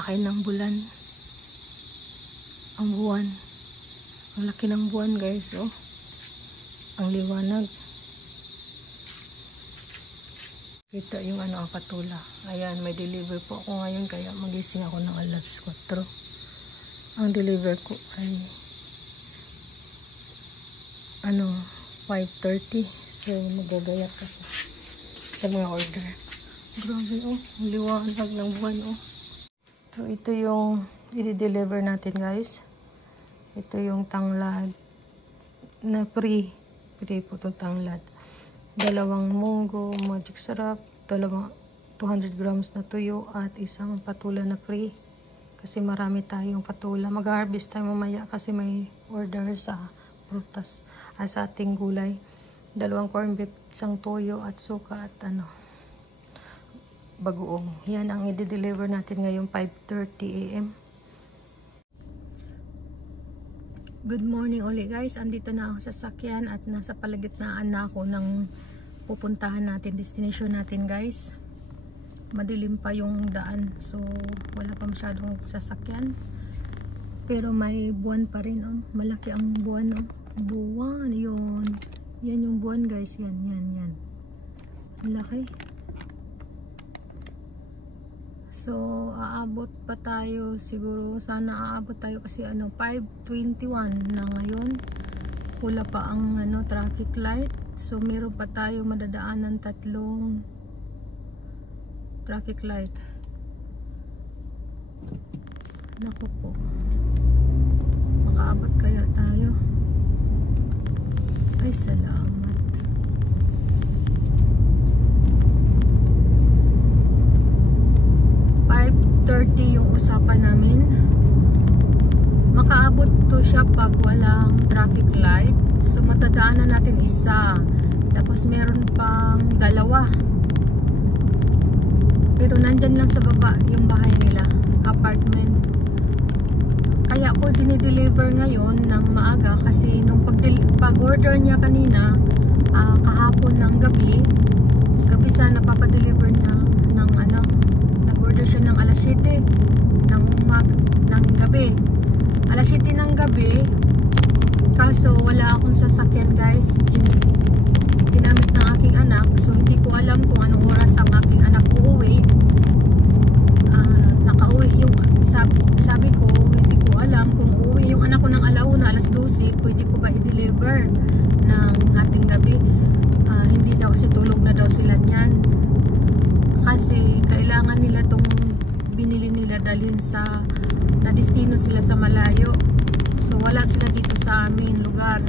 laki ng bulan. Ang buwan. Ang laki ng buwan, guys. Oh. Ang liwanag. Kita yung ang patula. Ayan, may deliver po ako ngayon. Kaya magising ako ng alas 4. Ang deliver ko ay 5:30. So, magagayak ako sa mga order. Grabe, oh. Ang liwanag ng buwan, oh. So, ito yung i-deliver natin, guys. Ito yung tanglad na free po itong tanglad. 2 munggo, magic sarap, 200 grams na tuyo at isang patula na free. Kasi marami tayong patula. Mag-harvest tayo mamaya kasi may order sa prutas sa ating gulay. 2 corn beef, isang toyo at suka at bagoong. Yan ang i-deliver natin ngayong 5:30 AM. Good morning ulit, guys. Andito na ako sa sasakyan at nasa palagitnaan na ako ng pupuntahan natin, destination natin, guys. Madilim pa yung daan, so wala pa masyadong sasakyan. Pero may buwan pa rin, oh. Malaki ang buwan, oh. Buwan, yun. Yan yung buwan, guys. Yan. Malaki. So, aabot pa tayo siguro. Sana aabot tayo kasi 5:21 na ngayon. Wala pa ang traffic light. So, meron pa tayo madadaanan 3 traffic light. Naku po. Makaabot kaya tayo? Ay, salamat. 5:30 yung usapan namin. Makaabot to siya pag walang traffic light. So matadaanan natin isa. Tapos meron pang 2. Pero nandyan lang sa baba yung bahay nila, apartment. Kaya ako dinideliver ngayon ng maaga kasi nung pag-order niya kanina, kahapon ng gabi sana papadeliver niya ng nag-order siya ng alas 7 ng gabi. Alas 7 ng gabi, kaso wala akong sasakyan, guys. Ginamit ng aking anak, so hindi ko alam kung anong oras ang aking anak uuwi. Nakauwi yung sabi ko, hindi ko alam kung uuwi yung anak ko ng alauna, alas 12, pwede ko ba i-deliver ng ating gabi. Hindi daw kasi tulog na daw sila niyan. Kasi kailangan nila tong binili nila dalhin sa na destino sila sa malayo. So wala sila dito sa aming lugar.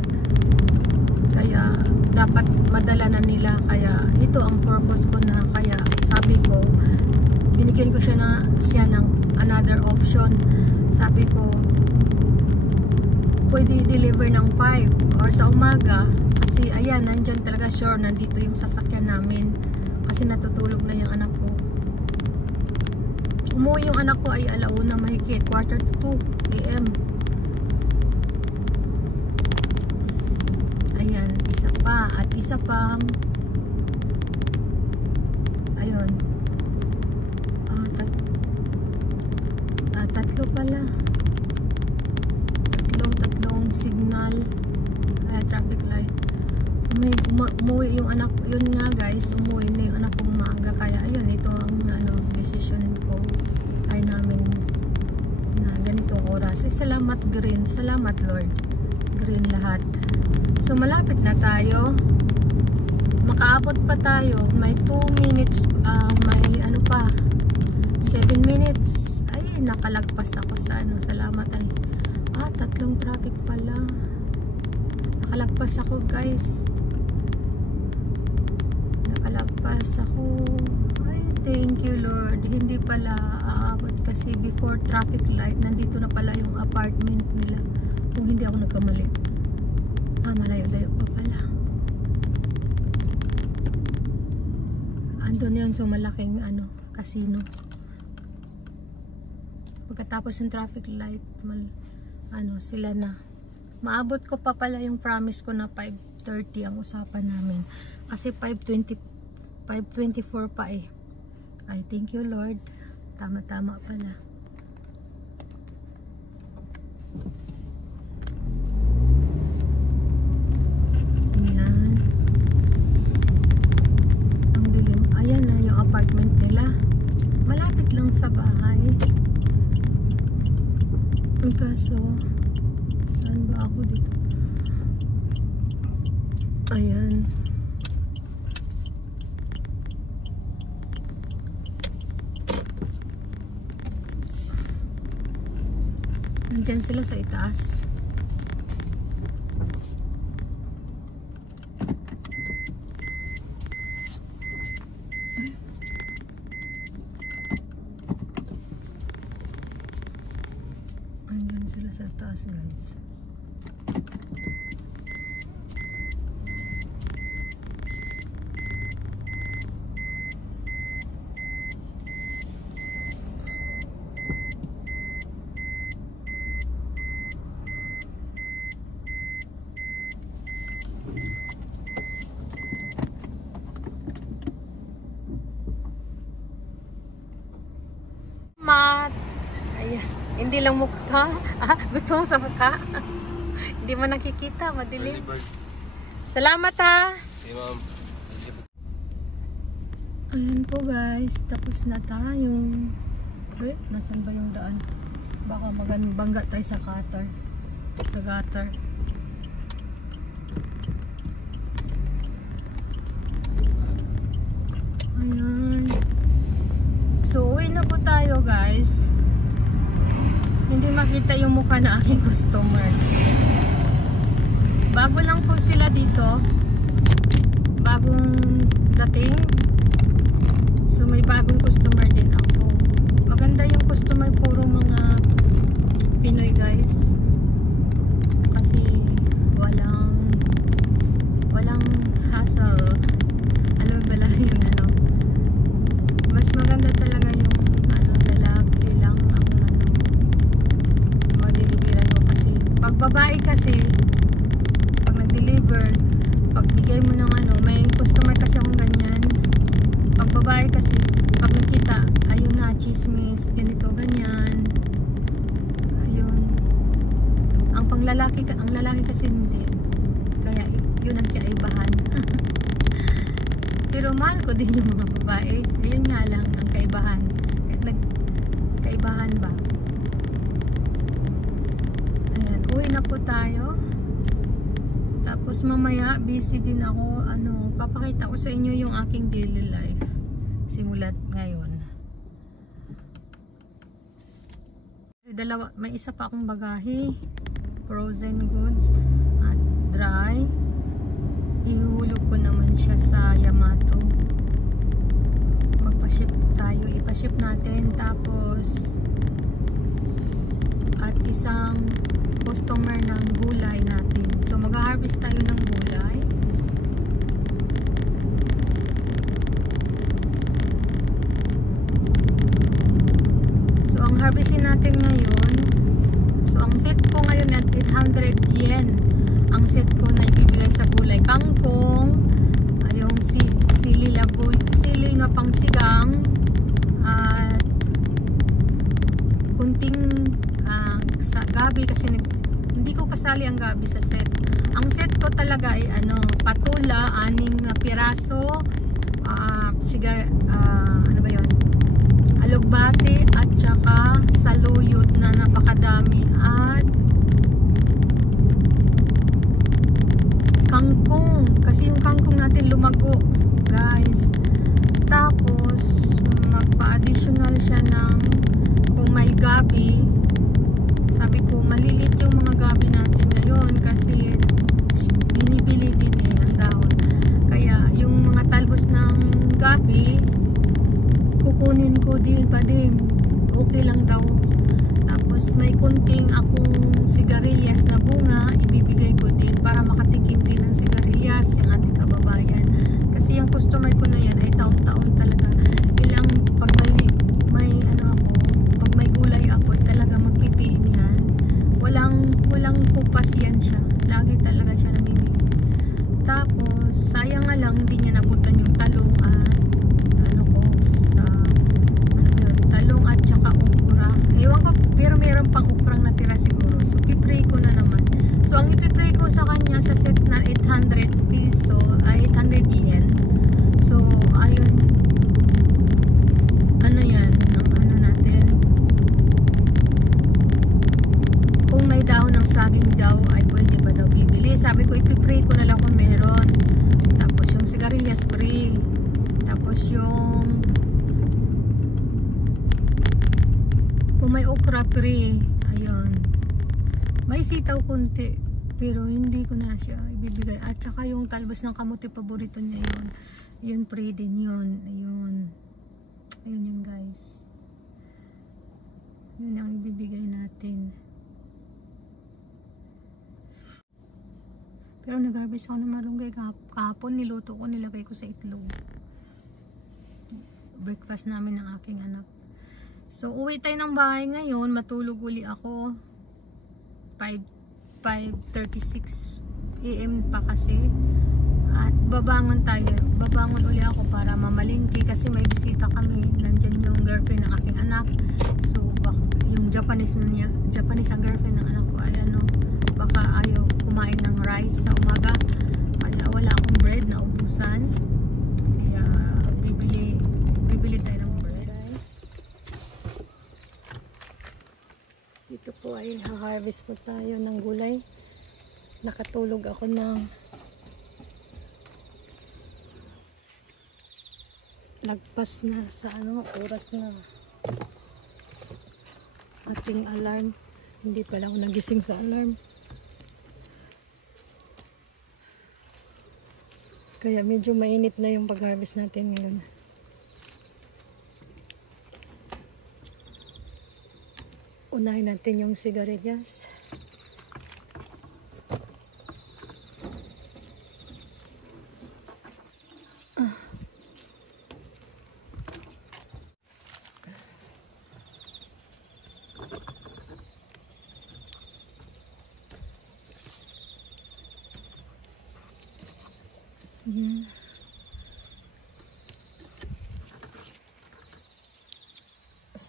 Kaya dapat madala na nila. Kaya ito ang purpose ko na kaya sabi ko binigyan ko siya ng another option. Sabi ko pwede i-deliver ng 5 or sa umaga. Kasi ayan, nandyan talaga sure, nandito yung sasakyan namin. Kasi natutulog na yung anak ko. Umuwi yung anak ko ay alauna mahigit, 1:45 AM. Ayan, isa pa. At isa pang ayun. Tatlo pala. Tatlong signal. Traffic light. Umuwi yung anak, yun nga guys, umuwi na yung anak kong maaga. Kaya ayun, ito ang decision ko ay namin na ganitong oras. Salamat Green, salamat Lord. Green lahat. So malapit na tayo. Makaabot pa tayo. May 2 minutes, may pa 7 minutes. Ay, nakalagpas ako sa salamat ay. 3 traffic pala. Nakalagpas ako, guys. Nakalagpas ako. Ay, thank you Lord. Hindi pala aabot kasi before traffic light nandito na pala yung apartment nila. Kung hindi ako nagkamali. Malayo-layo pa pala. Andun yun sa malaking casino. Pagkatapos ng traffic light sila na. Maabot ko pa pala yung promise ko na 5:30 ang usapan namin. Kasi 5:24 pa eh. Ay, thank you Lord. Tama-tama pala. Kaso, saan ba ako dito? Ayan. Nandyan sila sa itaas. Nandyan sila sa itaas, guys. Ayan. Hindi lang mukha. Gusto mo sa mukha? Hindi mo nakikita, madilim. Salamat ha. Hey, ma'am. Ayan po guys, tapos na tayo. Wait, nasan ba yung daan? Baka bangga tayo sa gutter. Sa gutter. Ayan. So, uwi na po tayo guys. Hindi makita yung mukha na aking customer. Bago lang po sila dito. Bagong dating. So, may bagong customer din ako. Maganda yung customer, puro mga Pinoy guys. Kasi walang hassle. Alam mo ba yung ano? Mas maganda talaga yung lalaki lang ang mag-deliveran mo kasi pag babae kasi pag nag-deliver, pag bigay mo ng may customer kasi akong ganyan. Pag babae kasi pag nakita, ayun na, chismis, ganito, ganyan. Ayun. Ang lalaki kasi hindi. Kaya yun ang kaibahan. Pero mahal ko din yung mga babae. Ayun nga lang ang kaibahan. Kaibahan ba? Ayan, uwi na po tayo. Tapos mamaya busy din ako. Papakita ko sa inyo yung aking daily life. Simulat ngayon. May isa pa akong bagahe. Frozen goods at dry. Ihuhulog ko naman siya sa Yamato. Magpa-ship tayo. Ipa-ship natin. Tapos at isang customer ng gulay natin. So mag-harvest tayo ng gulay. So ang harvestin natin ngayon, so ang set ko ngayon at 800 yen. Ang set ko na ibibigay sa gulay, kangkong, yung sili nga pang sigang, at kunting sa gabi kasi hindi ko kasali ang gabi sa set. Ang set ko talaga ay patula, 6 na piraso, ano ba yun? Alugbati at saka saluyot na napakadami, at kangkong, kasi yung kangkong natin lumago guys. Tapos magpa-additional siya ng, kung may gabi, sabi ko malilit yung mga gabi natin ngayon kasi binibili din ang dahon. Kaya yung mga talbos ng gabi kukunin ko din pa din, okay lang daw. Tapos may kunting akong sigarilyas na bunga, ibibigay ko din para makatikim din ng sigarilyas yung ating kababayan. Kasi yung customer ko na yan ay taon-taon talaga. Ilang pag pag may gulay ako, talaga magpipiin yan. Walang kupas yan siya. Lagi talaga siya namimili. Tapos sayang nga lang hindi niya nabutan yung talong at talong at saka okra. Ewan ko, pero meron pang okrang natira siguro. So, pipray ko na naman. So, ang ipipray ko sa kanya sa set na 800 piso, 800 yen. So, ayun. Ano yan? Ang natin? ng saging daw ay pwede ba daw bibili. Sabi ko ipipray ko na lang kung meron. Tapos yung sigarilyas free. Tapos yung kung may okra free. Ayun. May sitaw kunti pero hindi ko na siya ibibigay. At saka yung talbos ng kamuti, paborito niya yun. Yun free din yun. Ayun. Ayun yun guys. Yun ang ibibigay natin. Pero nag-harvest ako ng malunggay kahapon. Niluto ko, nilagay ko sa itlog. Breakfast namin ng aking anak. So uwi tayo ng bahay ngayon. Matulog uli ako. 5:36 AM pa kasi. At babangon tayo. Babangon uli ako para mamalingki kasi may bisita kami. Nandyan yung girlfriend ng aking anak. So yung Japanese ang girlfriend ng anak ko ay ano, baka ayaw kumain ng rice sa umaga. Kaya wala akong bread na ubusan. Kaya bibili tayo ng bread. Guys, dito po ay harvest po tayo ng gulay. Nakatulog ako ng lagpas na sa oras na ating alarm. Hindi pala ako nagising sa alarm. Kaya medyo mainit na yung pag-harvest natin ngayon. Unahin natin yung sigarilyas.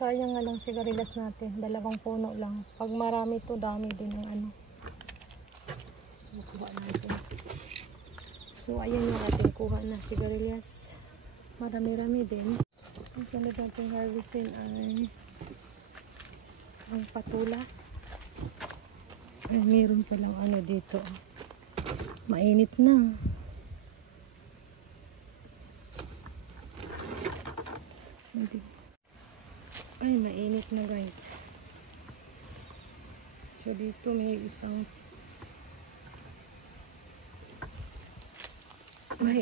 Sayang nga lang sigarilyas natin. 2 puno lang. Pag marami to, dami din ang nakuha natin. So ayan yung ating kuha na sigarilyas. Marami-rami din. Ang sunod natin harvestin ay ang patula. Ay meron palang dito. Mainit na. Ay, mainit na guys. So dito may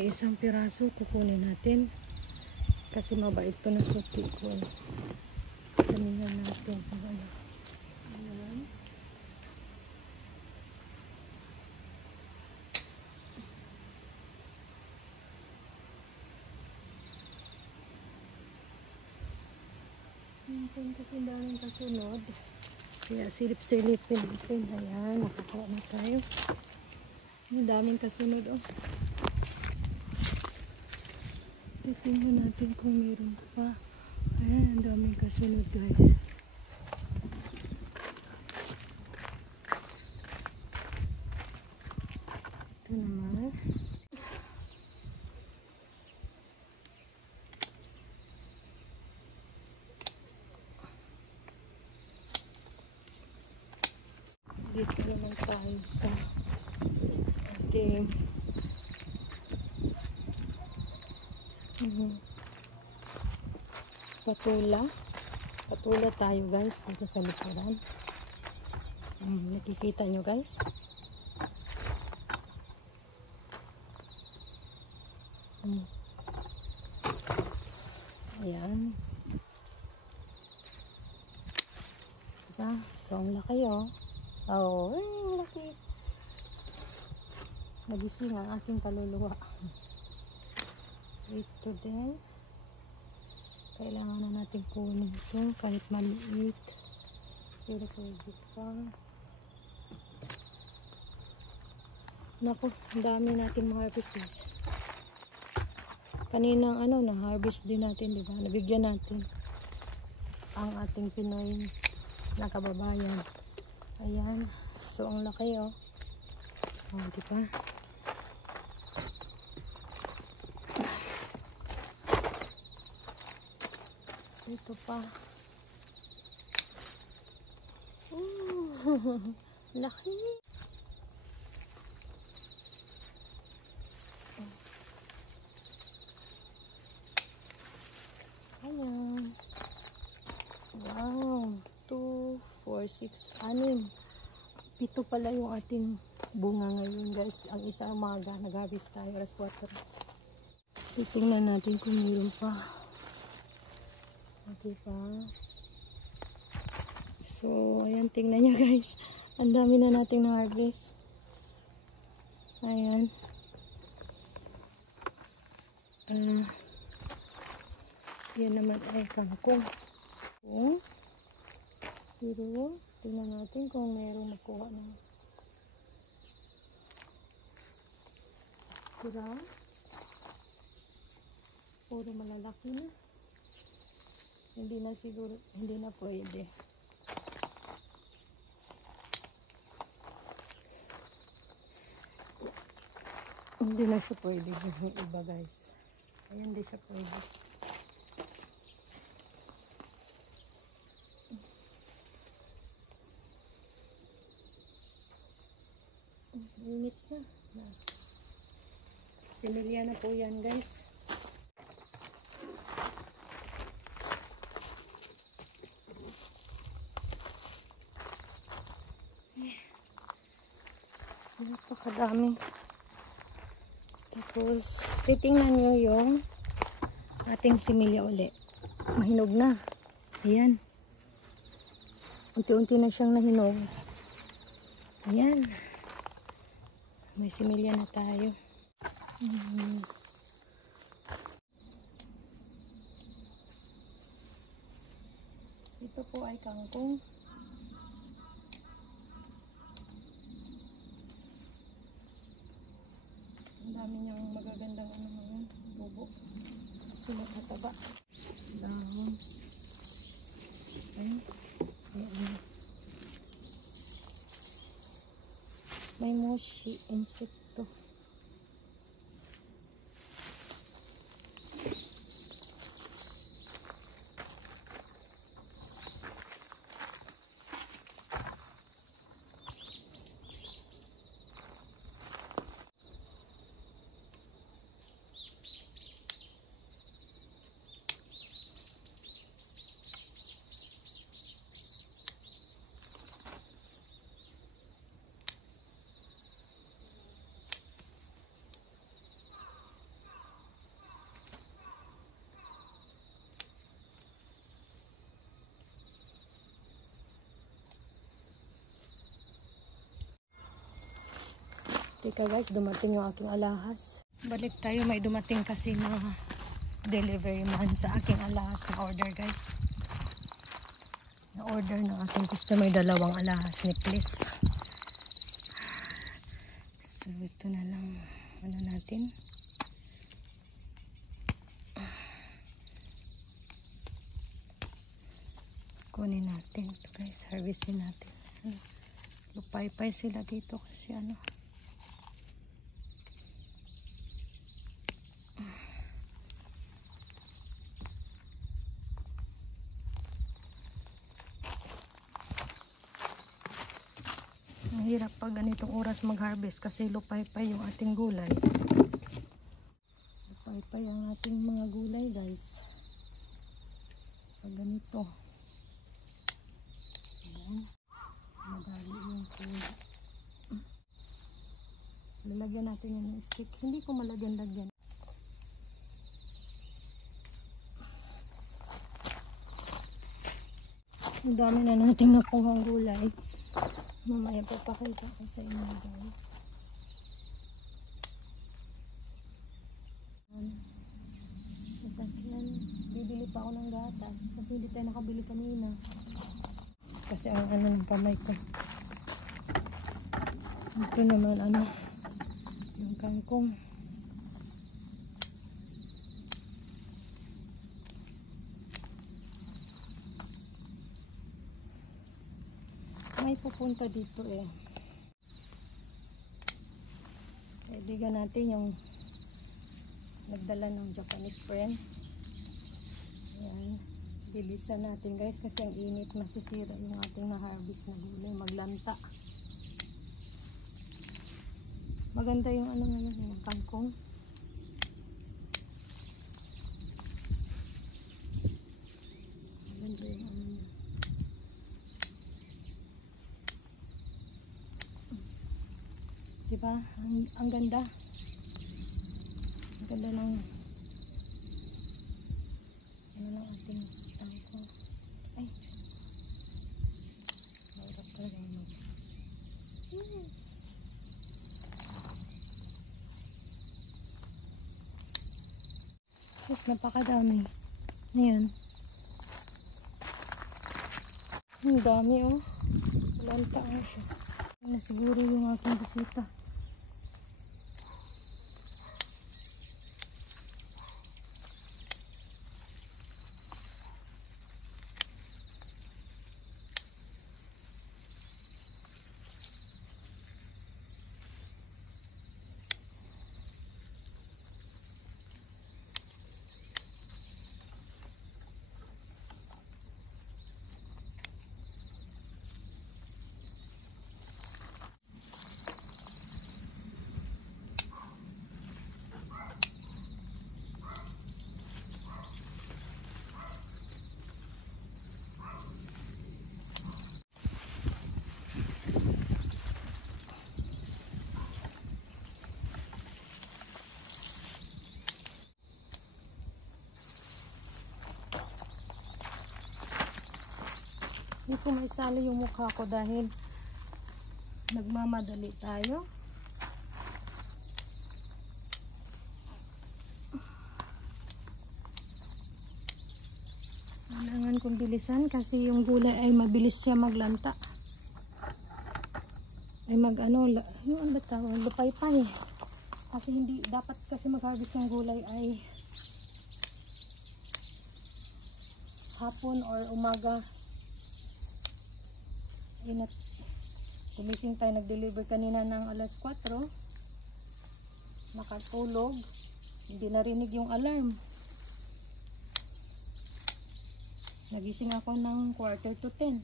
isang piraso kukunin natin kasi mabait to na suti ko. Taningan natin kung ano. Ayan. Minsan kasi daming kasunod. Kaya silip-silipin natin. Ayan, nakakuha na tayo. Ang daming kasunod. Oh. Tingnan natin kung meron pa. Ayan, ang daming kasunod guys. Ito naman. Dito naman tayo sa ating patula tayo guys dito sa likuran. Nakikita nyo guys, ayan, diba? So ang laki oh, laki. Nagising ang aking kaluluwa. Ito din. Kailangan na natin kunin ito kahit maliit. Pero pwede pa. Naku, ang dami natin ma-harvest guys. Kaninang na-harvest din natin, diba? Nabigyan natin ang ating Pinoy na kababayan. Ayan. So, ang laki oh. Oh, diba? Ito pa. Laki. Ayan. Wow. 2, 4, 6, 6. 7 pala yung ating bunga ngayon guys. Ang isa umaga, nag-harvest tayo alas 4. Titingnan natin kung mayroon pa. Okay pa. So, ayan, tingnan nyo guys. Ang dami na nating na-harvest. Ayan. Yan naman ay kangkong. Pero, tingnan natin kung mayroong makuha na. Kura. Puro malalaki na. Hindi na siguro, hindi na pwede. Hindi na siya pwede yung iba guys. Ayan, hindi siya pwede. Init na. Similya na po yan guys. Napakadami. Tapos, titingnan nyo yung ating similya uli. Mahinog na. Ayan. Unti-unti na siyang nahinog. Ayan. May similya na tayo. Ito po ay kangkong. Ang dami niyang magagandang ano ngayon, tubo. Sunod na taba. Dahon. Ayan. Ayan. May moshi, insekto. Teka guys, dumating yung aking alahas. Balik tayo, may dumating kasi na delivery man sa aking alahas na order guys. Na order ng aking customer, 2 alahas necklace. So ito na lang ano natin. Kunin natin ito guys, harvestin natin. Lupay-pay sila dito kasi ano. Mahirap pag ganitong oras mag-harvest kasi lupay-pay yung ating gulay. Lupay-pay ang ating mga gulay guys. Pag ganito. Ayan. Madali yung kulay. Lalagyan natin yung stick. Hindi ko malagyan-lagyan. Ang dami na nating nakuhang gulay. Mamaya papakita ko sa inyo guys. Masakyan. Bibili pa ako ng gatas kasi hindi tayo nakabili kanina. Kasi ang ano ng kamay ko. Ito naman ano, yung kangkong. May pupunta dito eh. Kaibigan natin yung nagdala ng Japanese friend. Ayan. Bilisan natin guys kasi ang init, masisira yung ating na-harvest na gulay. Maglanta. Maganda yung ano ngayon, yung kangkong. Maganda yung ano niya. Diba? Ang ganda. Ang ganda ng ano ng ating kangkong. Ay. Mahirap talaga yun. Sus, napakadami. Ayan. Ang dami oh. Lanta nga siya. Na siguro yung aking bisita. Hindi ko maisalo yung mukha ko dahil nagmamadali tayo. Kailangan kong bilisan kasi yung gulay ay mabilis siya maglanta. Ay mag-ano, yung ano ba tawag? Lupay-pay. Kasi hindi, dapat kasi mag-harvest ng gulay ay hapon or umaga. Gumising tayo, nag-deliver kanina ng alas 4. Nakatulog. Hindi narinig yung alarm. Nagising ako ng 9:45.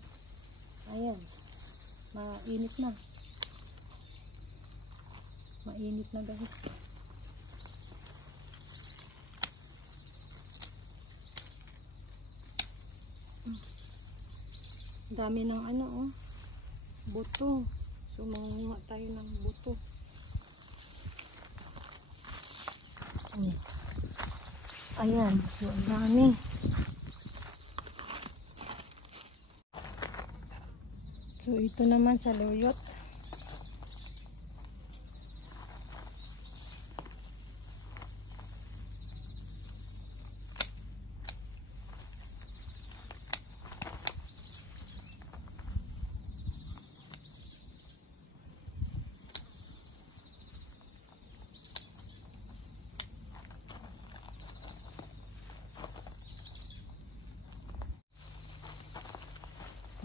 Ayan. Mainit na. Mainit na guys. Dami ng ano oh. Buto. So mangunguha tayo ng buto. Ayan. So ang dami. So ito naman sa luyot.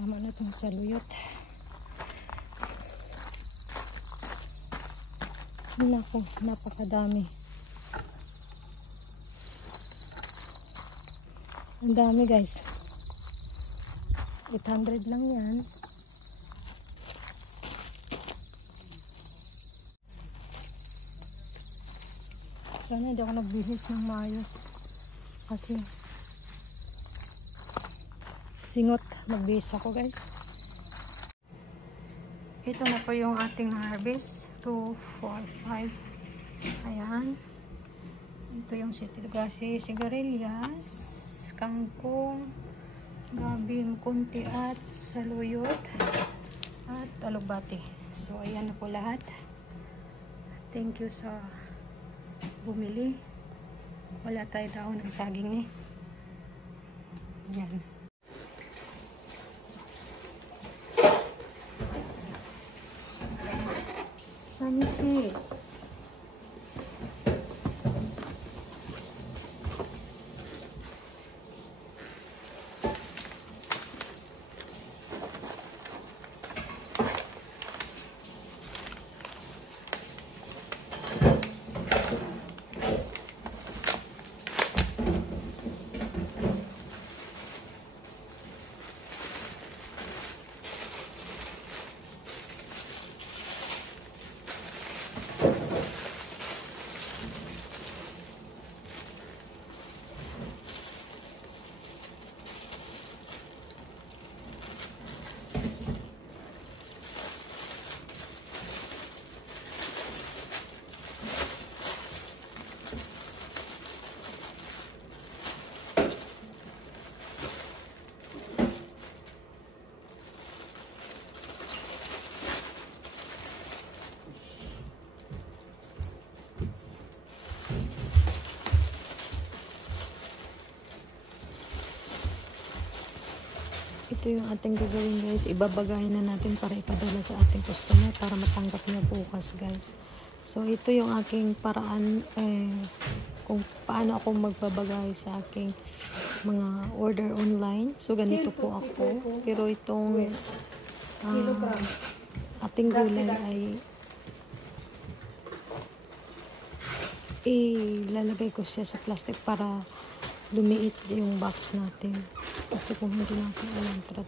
Tama na itong saluyot. Nako, napakadami. Ang dami guys. 800 lang yan. Sana hindi ako nagbihis ng maayos. Kasi singot, magbihis ako guys. Ito na po yung ating harvest. 2, 4, 5. Ayan. Ito yung sitigasi, sigarilyas, kangkong, gabi, kunti at saluyot at alugbati. So ayan na po lahat. Thank you sa bumili. Wala tayo daon ng saging eh. Ayan. Samishi. Ito yung ating gagawin guys. Ibabagay na natin para ipadala sa ating customer para matanggap niya bukas guys. So ito yung aking paraan kung paano ako magbabagay sa aking mga order online. So ganito po ako. Pero itong ating gulay ay ilalagay ko siya sa plastic para lumiit yung box natin. Kasi kung hindi natin alam, tara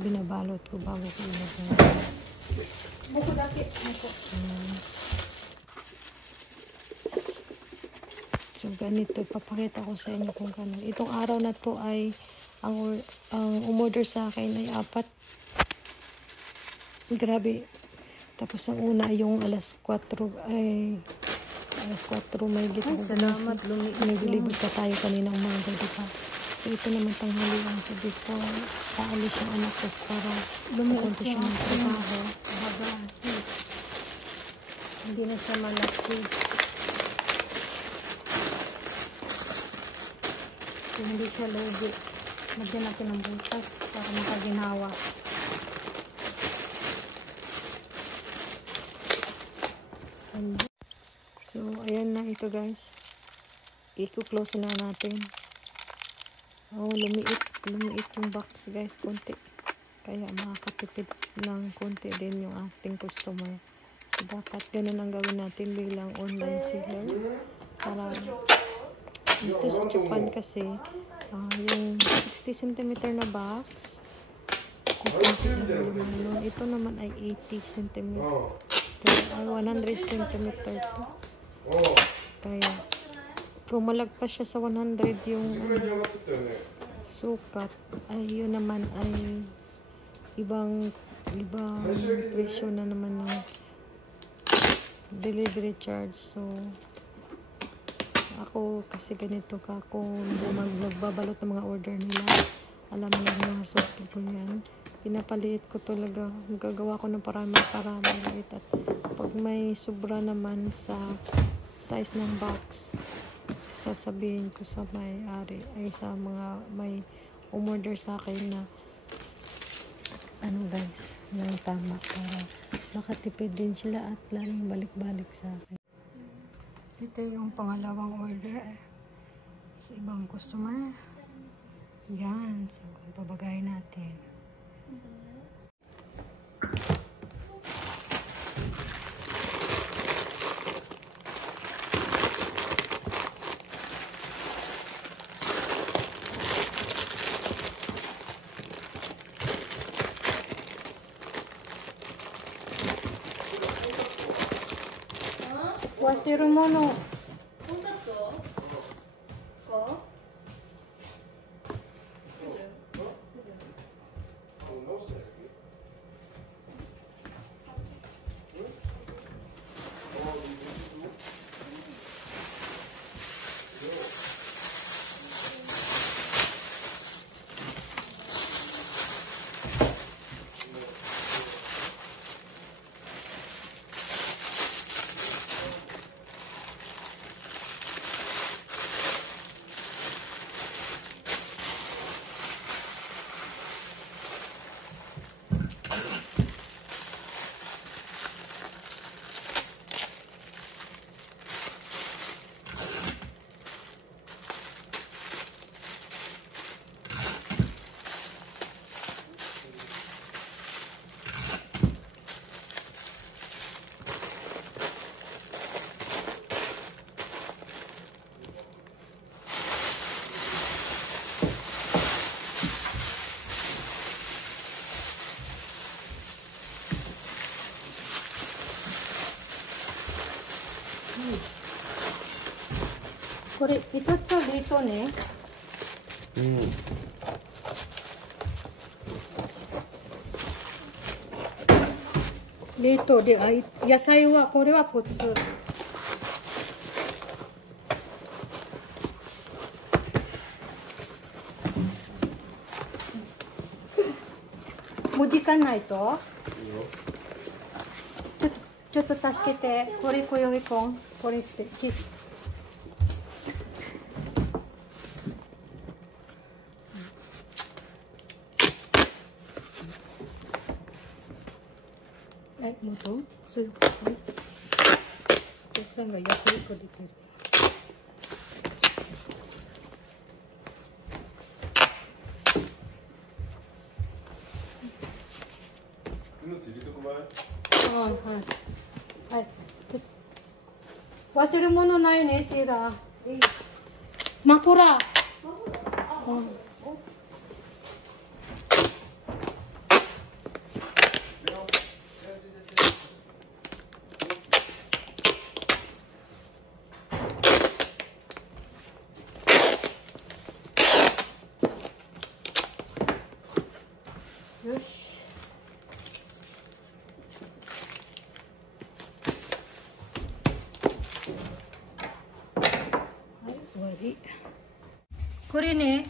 binabalot ko bago ko ilagay. So ganito, papakita ko sa inyo kung kano. Itong araw na to ay ang umorder sa akin ay 4. Grabe. Tapos ang una yung alas 4 ay alas 4 may gito. Salamat, may deliver pa tayo kanina umaga, diba? So ito naman tanghali lang. So before paalis yung anak ko para lumipunta siya ng trabaho. Hindi na siya malaki. Kung hindi siya logi, magyan natin ng butas para makaginawa. So ayan na ito guys. I-close na natin. Lumiit yung box guys, konti. Kaya makakatipid ng konti din yung ating customer. So dapat ganun ang gawin natin bilang online seller. Para dito sa Japan kasi yung 60 cm na box ito naman ay 80 cm. Kaya 100 cm to. Kaya kung malagpas siya sa 100 yung sukat, ay yun naman ay ibang presyo na naman ng delivery charge. So ako kasi ganito ka, kung magbabalot ng mga order nila, alam na mga sukat ko yan, pinapaliit ko talaga, gagawa ko ng parami liit. At pag may sobra naman sa size ng box, sasabihin ko sa may-ari ay sa mga may umorder sa akin na guys, yung tama para makatipid din sila at laging balik-balik sa akin. Ito yung pangalawang order sa ibang customer. Yan, so babagay natin. Wasiru mono. Kore, itatsu dito ne. Dito de, yasai wa kore wa putsu. Mujikanai to? ちょっと助けて、これこよいこん、これしてチーズ。Ay, mo to? Suyo ko. Saan ba? Suyo ko dito. Oh, ay. Wasiri mo no na yun eh, sira. Makura. Oh. Kurine